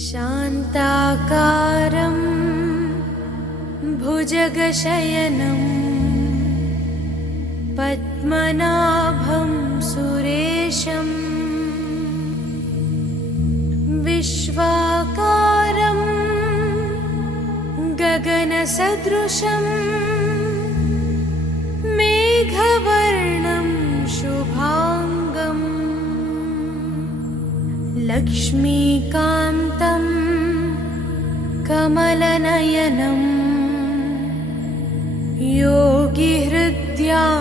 शान्ताकारं भुजगशयनं पद्मनाभं सुरेशं विश्वाकारं गगनसदृशं मेघवर्णं शुभांगम् लक्ष्मीकान्तं कमलनयनं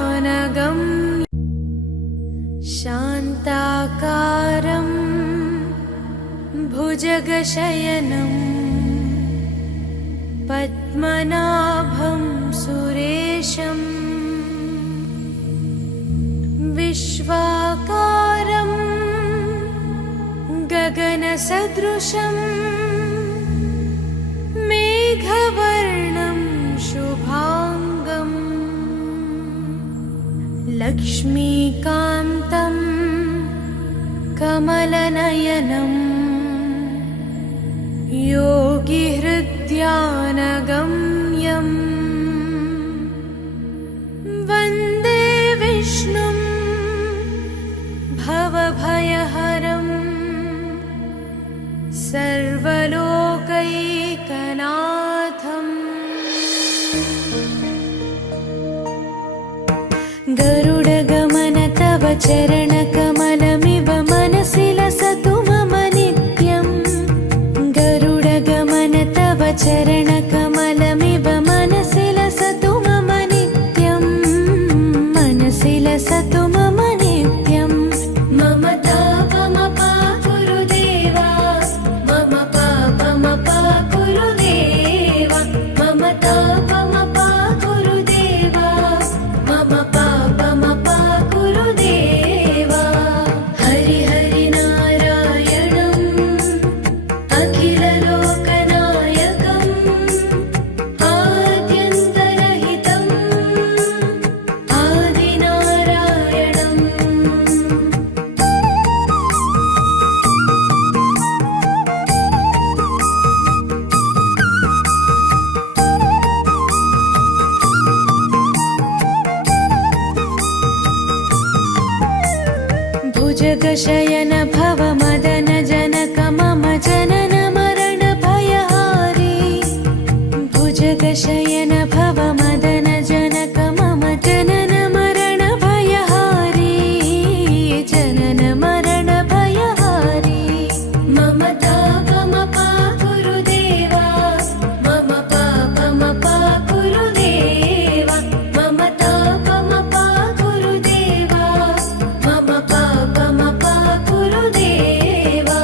योगिहृद्यानगम्यं शान्ताकारं भुजगशयनं पद्मनाभं सुरेशं विश्वाकारं गगनसदृशं मेघवर्णं शुभांगम् लक्ष्मीकान्तं कमलनयनं योगिहृद्यानगम्यं वन्दे विष्णुं भवभयहरं सर्वलोकैकनाथम् गरुडगमन तव चरणकमलमिव मनसि लसतु मम नित्यं गरुडगमन तव चरणकमलमिव मनसि लसतु मम नित्यं मनसि लसतु मम नित्यं मम तापमपा गुरुदेवा मम पापमपा गुरुदेवा मम तापमपा गुरुदेवा मम पापमपा गुरुदेवा हरि हरि नारायणम् अखिललोकनायकम् आद्यन्तरहितम् आदिनारायणम् भुजगशयन भव मदन जनक मम जनन मरण भयहारी भुजगशयन भव मदन जनक मम जनन मरण भयहारी जनन मरण भयहारी मम तापमपा गुरुदेवा मम पापमपा गुरुदेवा मम तापमपा गुरुदेवा मम पापमपा गुरुदेवा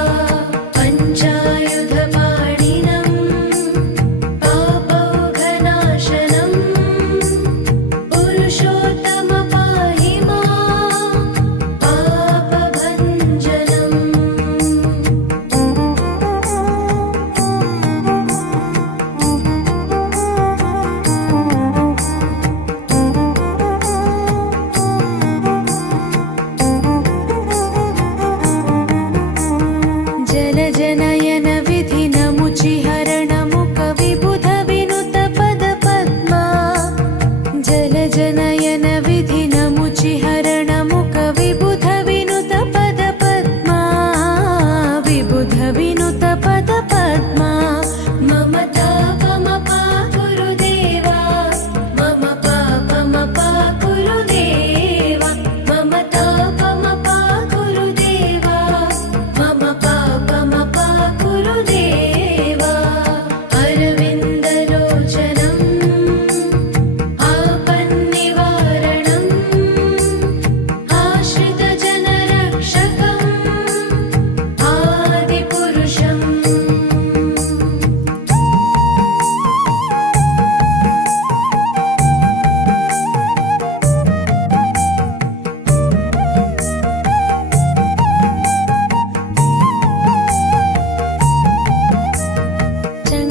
पञ्चायुधपाणिनं पापौघनाशनं पुरुषोत्तम पाहि मां पापभञ्जनम् जलजनयन विधिनमुचिहरण मुख विबुध विनुत पद पद्मा जलजनयन विधिनमुचिहरण मुख विबुध विनुत पद पद्मा विबुध विनुत पद पद्मा मम तापमपा गुरुदेवा मम पापमपा गुरुदेवा मम तापमपा गुरुदेवा मम पापमपा गुरुदेवा अरविन्दलोचनम् आपन्निवारणम् आश्रितजनरक्षकम् आदिपुरुषम्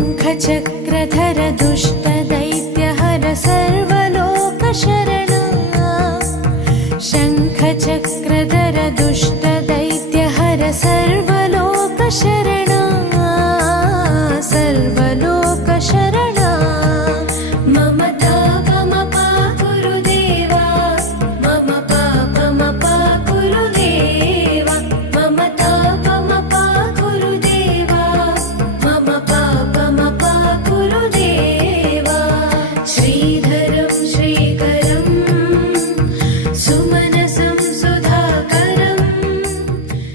शङ्खचक्रधर दुष्टदैत्यहर सर्वलोकशरणा शङ्खचक्रधर दुष्टदैत्यहर सर्वलोकशरणा श्री